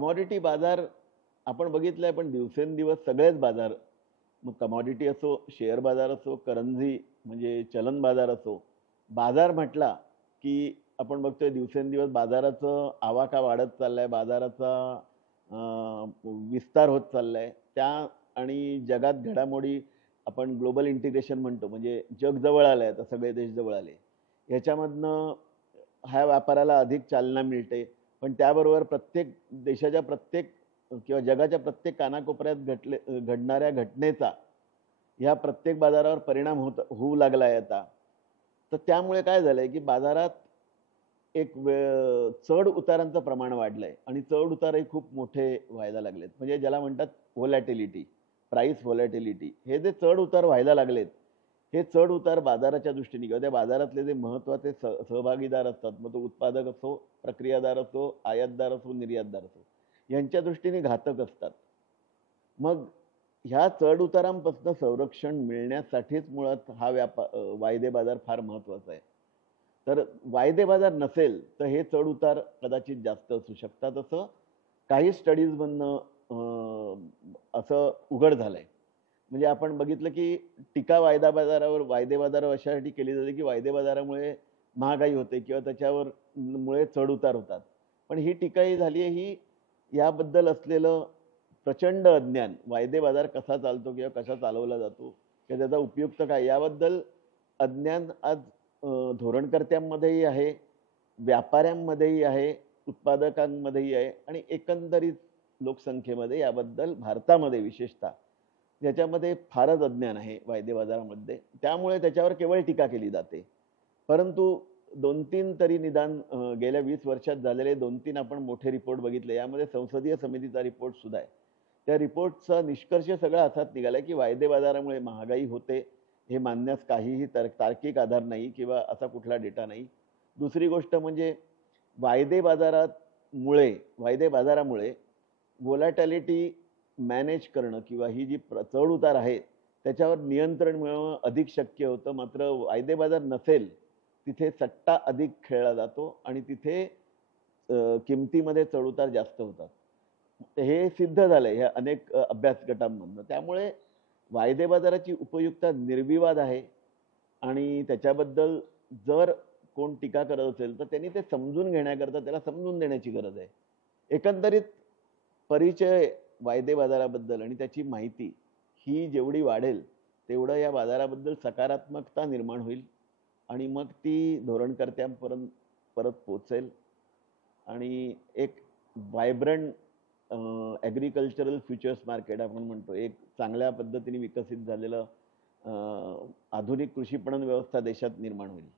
Commodity बाजार आपण बघितलंय, पण दिवसेंदिवस सगळेच बाजार, मग कमॉडिटी असो, शेअर बाजार असो, करन्सी म्हणजे चलन बाजार असो, बाजार म्हटला की आपण बघतोय दिवसेंदिवस बाजाराचं आवाका वाढत चाललाय, बाजाराचा विस्तार होत चाललाय. त्या आणि जगात घडामोडी आपण ग्लोबल इंटिग्रेशन म्हणतो, म्हणजे जग जवळ आलंय, आता सगळे देश जवळ आले. ह्याच्यामधनं ह्या व्यापाराला अधिक चालना मिळते. पण त्याबरोबर प्रत्येक देशाच्या प्रत्येक किंवा जगाच्या प्रत्येक कानाकोपऱ्यात घडणाऱ्या घटनेचा ह्या प्रत्येक बाजारावर परिणाम होऊ लागलाय आता. तर त्यामुळे काय झालंय, की बाजारात एक चढ उतारांचं प्रमाण वाढलंय आणि चढ उतारही खूप मोठे व्हायला लागलेत. म्हणजे ज्याला म्हणतात व्होलॅटिलिटी, प्राइस व्होलॅटिलिटी. हे जे चढ उतार व्हायला लागलेत, हे चढ उतार बाजाराच्या दृष्टीने किंवा त्या बाजारातले जे महत्त्वाचे सहभागीदार असतात, मग तो उत्पादक असो, प्रक्रियादार असो, आयातदार असो, निर्यातदार असो, यांच्या दृष्टीने घातक असतात. मग ह्या चढ उतारांपासून संरक्षण मिळण्यासाठीच मुळात हा वायदे बाजार फार महत्त्वाचा आहे. तर वायदे बाजार नसेल तर हे चढ उतार कदाचित जास्त असू शकतात, असं काही स्टडीजमधनं असं उघड झालंय. म्हणजे आपण बघितलं की टीका वायदे बाजारावर अशासाठी केली जाते की वायदे बाजारामुळे महागाई होते किंवा त्याच्यावर मुळे चढ उतार होतात. पण ही टीका ही झाली आहे ही याबद्दल असलेलं प्रचंड अज्ञान, वायदे बाजार कसा चालतो किंवा कसा चालवला जातो किंवा त्याचा उपयुक्त काय, याबद्दल अज्ञान आज धोरणकर्त्यांमध्येही आहे, व्यापाऱ्यांमध्येही आहे, उत्पादकांमध्येही आहे आणि एकंदरीत लोकसंख्येमध्ये याबद्दल भारतामध्ये विशेषतः याच्यामध्ये फारच अज्ञान आहे वायदे बाजारामध्ये. त्यामुळे त्याच्यावर केवळ टीका केली जाते. परंतु 2-3 तरी निदान गेल्या 20 वर्षात झालेले 2-3 आपण मोठे रिपोर्ट बघितले. यामध्ये संसदीय समितीचा रिपोर्ट सुद्धा आहे. त्या रिपोर्टचा निष्कर्ष सगळा असाच निघाला की वायदे बाजारामुळे महागाई होते, हे मानण्यास काहीही तार्किक आधार नाही किंवा असा कुठला डेटा नाही. दुसरी गोष्ट म्हणजे वायदे बाजारामुळे व्होलॅटिलिटी मॅनेज करणं किंवा ही जी चढ उतार आहे त्याच्यावर नियंत्रण मिळवणं अधिक शक्य होतं. मात्र वायदे बाजार नसेल तिथे सट्टा अधिक खेळला जातो आणि तिथे किमतीमध्ये चढ उतार जास्त होतात. हे सिद्ध झालंय ह्या अनेक अभ्यास गटांमधनं. त्यामुळे वायदे बाजाराची उपयुक्तता निर्विवाद आहे आणि त्याच्याबद्दल जर कोण टीका करत असेल तर त्यांनी ते समजून घेण्याकरता त्याला समजून देण्याची गरज आहे. एकंदरीत परिचय वायदे बाजाराबद्दल आणि त्याची माहिती ही जेवढी वाढेल तेवढं या बाजाराबद्दल सकारात्मकता निर्माण होईल आणि मग ती धोरणकर्त्यांपर्यंत परत पोहोचेल आणि एक व्हायब्रंट ॲग्रिकल्चरल फ्युचर्स मार्केट आपण म्हणतो, एक चांगल्या पद्धतीने विकसित झालेलं आधुनिक कृषी पणन व्यवस्था देशात निर्माण होईल.